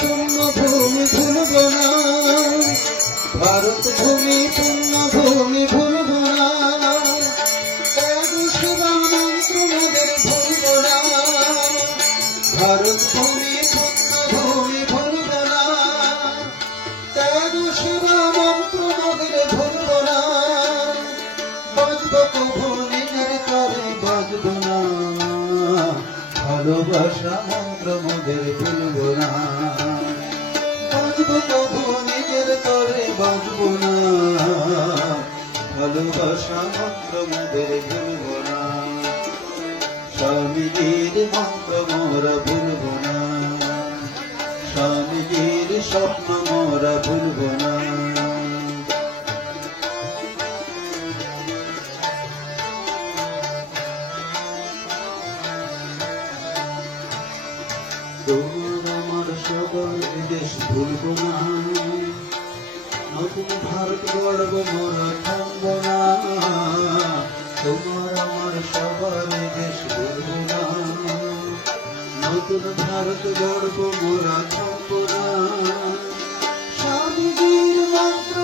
পূর্ণ ভূমি ভুলব না, ভারত ভূমি পূর্ণ ভূমি ভুলব না, ত্যাগ সেবা মন্ত্র মোদের ভুলব না, ভারত ভূমি পূর্ণ ভূমি ভুলব না, ত্যাগ সেবা মন্ত্র মোদের ভুলব না, বাজব কভু নিজের তরে বাজব না, ভালোবাসা মন্ত্র মোদের ভুলব না, বাজব কভু নিজের তরে বাজব না, ভালোবাসা মন্ত্র মোদের ভুলব না, স্বামীজির মন্ত্র মোরা ভুলব না, স্বামীজির স্বপ্ন মোরা ভুলব না। তোমার আমার সবার দেশ ভুলব না, নতুন ভারত গড়ব মোরা থামব না, তোমার আমার সবার দেশ ভুলব না, নতুন ভারত গড়ব মোরা থামব না, স্বামীজির মন্ত্র